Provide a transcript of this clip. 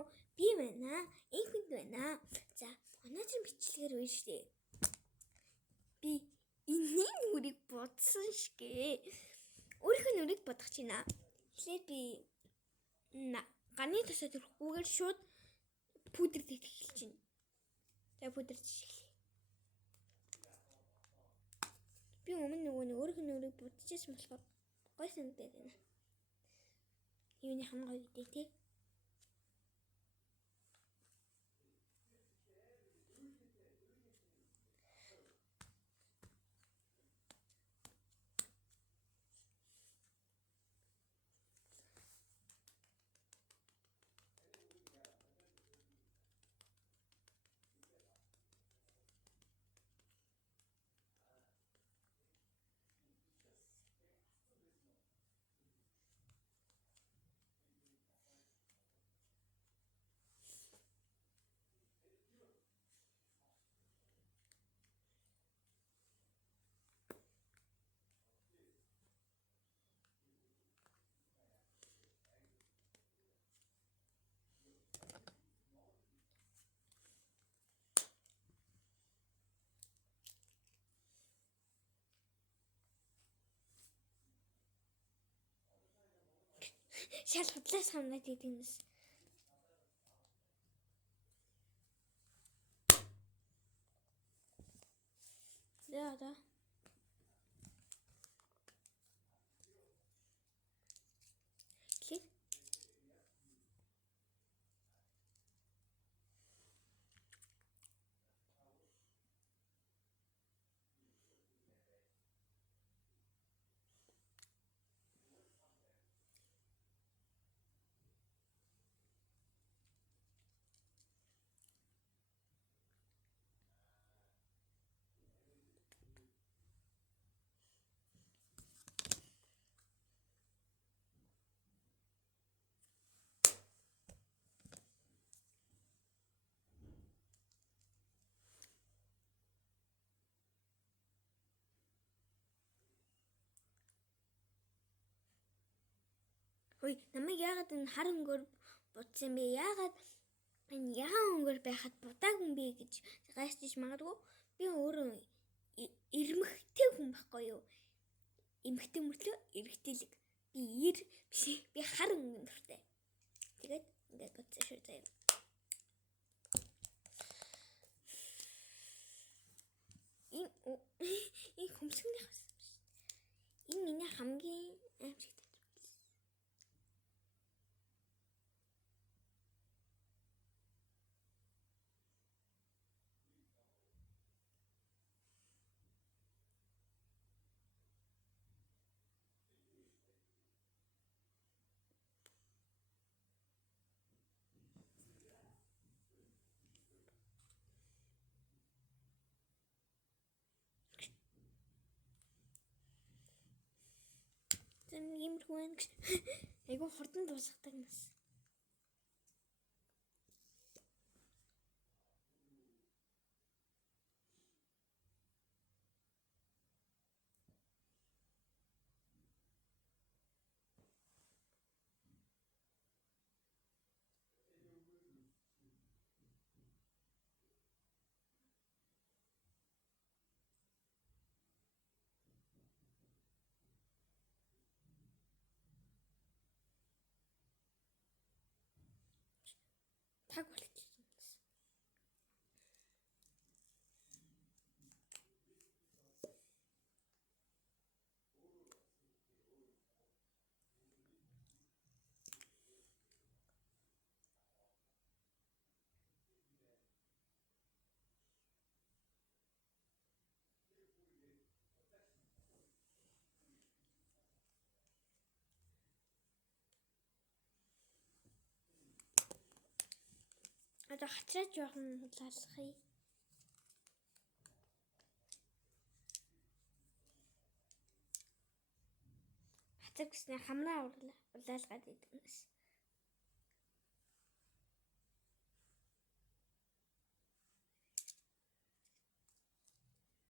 уу? Би байна. Инхэд байна. За, өнөөдрийн бичлэгээр байна шүү дээ. Би энэ нүрийг бодсон шигээ. Өөрийнхөө нүрийг бодох чинь аа. Тэгэхээр би ганы тосоо төрөхгүйгээр шууд пудр дэх эхэлж байна. Тэгээ пудрч эхлэе. Би өмнө өөрийнхөө нүрийг бодчихсан болохоор гой санагдаад байна. Юуны хамгаа гэдэг тий. Шал худлаас хамнаад идэгнэс. За. Клик. Ой, намайг яагаад энэ хар өнгөөр бодсон бэ? Яагаад энэ ягаан өнгөөр байхад будаагүй юм бэ гэж гайхаж магадгүй. Би өөрөө эрмэгтэй хүн байхгүй юу? Эмэгтэй мөртлөө эрэгтэйлэг. Би биш. Би хар өнгөнд дуртай. Тэгээд ингээд бодсон шүү заяа. Энэ хөмсгөний хас. Энэ миний хамгийн аимшигтай. Иймэрхүү байна гэж. Айгу хурдан дуусгадаг нас. Таг болчихсон. Одоо хачраа жоохон лалахыг. Хацар гэснээр хамраа улаалгаад идэгнэс.